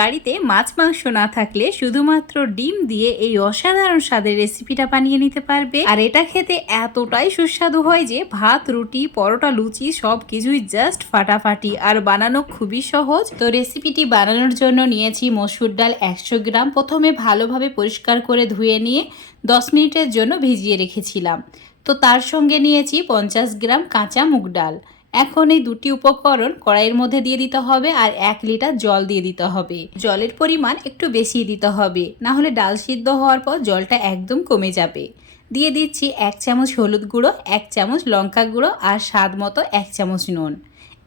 বাড়িতে মাছ, মাংস না থাকলে শুধুমাত্র ডিম দিয়ে এই অসাধারণ স্বাদের রেসিপিটা বানিয়ে নিতে পারবে। আর এটা খেতে এতটাই সুস্বাদু হয় যে ভাত, রুটি, পরোটা, লুচি সব কিছুই জাস্ট ফাটাফাটি আর বানানো খুবই সহজ। তো রেসিপিটি বানানোর জন্য নিয়েছি মসুর ডাল একশো গ্রাম। প্রথমে ভালোভাবে পরিষ্কার করে ধুয়ে নিয়ে দশ মিনিটের জন্য ভিজিয়ে রেখেছিলাম। তো তার সঙ্গে নিয়েছি পঞ্চাশ গ্রাম কাঁচা মুগ ডাল। এখন এই দুটি উপকরণ কড়াইয়ের মধ্যে দিয়ে দিতে হবে আর এক লিটার জল দিয়ে দিতে হবে। জলের পরিমাণ একটু বেশি দিতে হবে, না হলে ডাল সিদ্ধ হওয়ার পর জলটা একদম কমে যাবে। দিয়ে দিচ্ছি এক চামচ হলুদ গুঁড়ো, এক চামচ লঙ্কা গুঁড়ো আর স্বাদ মতো এক চামচ নুন।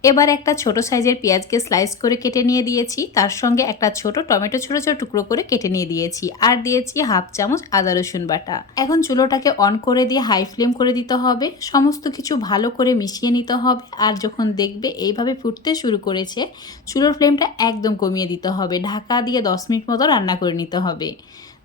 এবার একটা ছোট সাইজের পেঁয়াজকে স্লাইস করে কেটে নিয়ে দিয়েছি। তার সঙ্গে একটা ছোট টমেটো, ছোট ছোট টুকরো করে কেটে নিয়ে দিয়েছি। আর দিয়েছি হাফ চামচ আদা, রসুন বাটা। এখন চুলোটাকে অন করে দিয়ে হাই ফ্লেম করে দিতে হবে। সমস্ত কিছু ভালো করে মিশিয়ে নিতে হবে। আর যখন দেখবে এইভাবে ফুটতে শুরু করেছে, চুলোর ফ্লেমটা একদম কমিয়ে দিতে হবে। ঢাকা দিয়ে দশ মিনিট মতো রান্না করে নিতে হবে।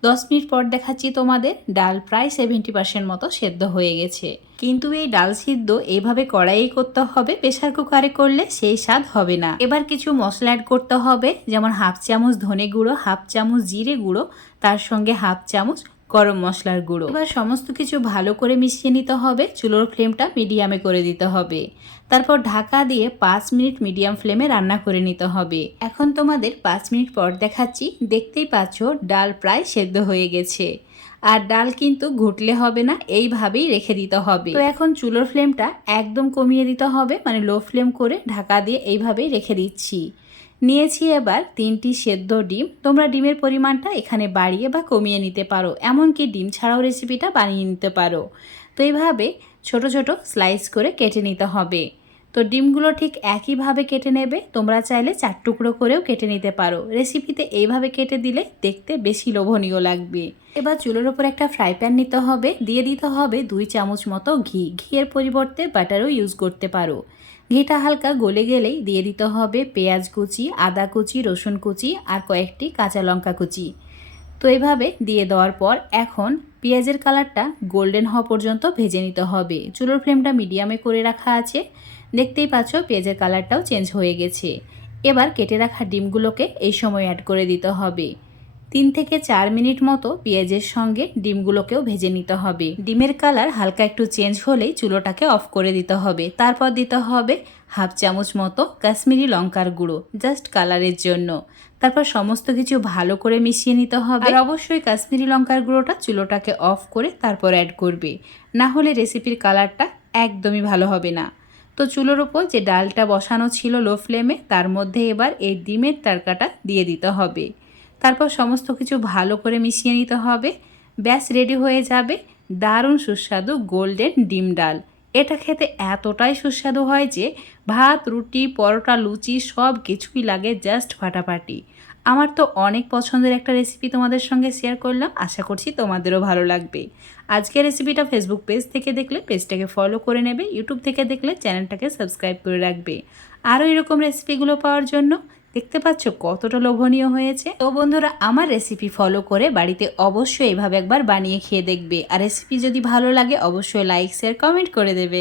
দশ মিনিট পর দেখাচ্ছি তোমাদের, ডাল প্রায় সেভেন্টি পার্সেন্ট মতো সেদ্ধ হয়ে গেছে। কিন্তু এই ডাল সিদ্ধ এইভাবে কড়াই করতে হবে প্রেশার কুকারে করলে সেই স্বাদ হবে না। এবার কিছু মশলা অ্যাড করতে হবে, যেমন হাফ চামচ ধনে গুঁড়ো, হাফ চামচ জিরে গুঁড়ো, তার সঙ্গে হাফ চামচ গরম মশলার গুঁড়ো। এবার সমস্ত কিছু ভালো করে মিশিয়ে নিতে হবে। চুলোর ফ্লেমটা মিডিয়ামে করে দিতে হবে। তারপর ঢাকা দিয়ে পাঁচ মিনিট মিডিয়াম ফ্লেমে রান্না করে নিতে হবে। এখন তোমাদের পাঁচ মিনিট পর দেখাচ্ছি। দেখতেই পাচ্ছ, ডাল প্রায় সেদ্ধ হয়ে গেছে। আর ডাল কিন্তু ঘুটলে হবে না, এইভাবেই রেখে দিতে হবে। তো এখন চুলোর ফ্লেমটা একদম কমিয়ে দিতে হবে মানে লো ফ্লেম করে ঢাকা দিয়ে এইভাবেই রেখে দিচ্ছি। নিয়েছি এবার তিনটি সেদ্ধ ডিম। তোমরা ডিমের পরিমাণটা এখানে বাড়িয়ে বা কমিয়ে নিতে পারো, এমনকি ডিম ছাড়াও রেসিপিটা বানিয়ে নিতে পারো। তো এইভাবে ছোট ছোট স্লাইস করে কেটে নিতে হবে। তো ডিমগুলো ঠিক একইভাবে কেটে নেবে। তোমরা চাইলে চার টুকরো করেও কেটে নিতে পারো। রেসিপিতে এইভাবে কেটে দিলে দেখতে বেশি লোভনীয় লাগবে। এবার চুলোর ওপর একটা ফ্রাই প্যান নিতে হবে। দিয়ে দিতে হবে দুই চামচ মতো ঘি। ঘিয়ের পরিবর্তে বাটারও ইউজ করতে পারো। ঘিটা হালকা গলে গেলেই দিয়ে দিতে হবে পেঁয়াজ কুচি, আদা কুচি, রসুন কুচি আর কয়েকটি কাঁচা লঙ্কা কুচি। তো এইভাবে দিয়ে দেওয়ার পর এখন পেঁয়াজের কালারটা গোল্ডেন হওয়া পর্যন্ত ভেজে নিতে হবে। চুলোর ফ্লেমটা মিডিয়ামে করে রাখা আছে। দেখতেই পাচ্ছ পেঁয়াজের কালারটাও চেঞ্জ হয়ে গেছে। এবার কেটে রাখা ডিমগুলোকে এই সময় অ্যাড করে দিতে হবে। তিন থেকে চার মিনিট মতো পেঁয়াজের সঙ্গে ডিমগুলোকেও ভেজে নিতে হবে। ডিমের কালার হালকা একটু চেঞ্জ হলেই চুলোটাকে অফ করে দিতে হবে। তারপর দিতে হবে হাফ চামচ মতো কাশ্মীরি লঙ্কার গুঁড়ো জাস্ট কালারের জন্য। তারপর সমস্ত কিছু ভালো করে মিশিয়ে নিতে হবে। আর অবশ্যই কাশ্মীরি লঙ্কার গুঁড়োটা চুলোটাকে অফ করে তারপর অ্যাড করবে। না হলে রেসিপির কালারটা একদমই ভালো হবে না। তো চুলোর ওপর যে ডালটা বসানো ছিল লো ফ্লেমে, তার মধ্যে এবার এই ডিমের তরকাটা দিয়ে দিতে হবে। তারপর সমস্ত কিছু ভালো করে মিশিয়ে নিতে হবে। ব্যাস, রেডি হয়ে যাবে দারুণ সুস্বাদু গোল্ডেন ডিম ডাল। এটা খেতে এতটাই সুস্বাদু হয় যে ভাত, রুটি, পরোটা, লুচি সব কিছুই লাগে জাস্ট ফাটাফাটি। আমার তো অনেক পছন্দের একটা রেসিপি তোমাদের সঙ্গে শেয়ার করলাম, আশা করছি তোমাদেরও ভালো লাগবে। আজকের রেসিপিটা ফেসবুক পেজ থেকে দেখলে পেজটাকে ফলো করে নেবে ইউটিউব থেকে দেখলে চ্যানেলটাকে সাবস্ক্রাইব করে রাখবে। আরও এরকম রেসিপিগুলো পাওয়ার জন্য দেখতে পাচ্ছ কতটা লোভনীয় হয়েছে। তো বন্ধুরা, আমার রেসিপি ফলো করে বাড়িতে অবশ্যই এভাবে একবার বানিয়ে খেয়ে দেখবে। আর রেসিপি যদি ভালো লাগে, অবশ্যই লাইক শেয়ার কমেন্ট করে দেবে।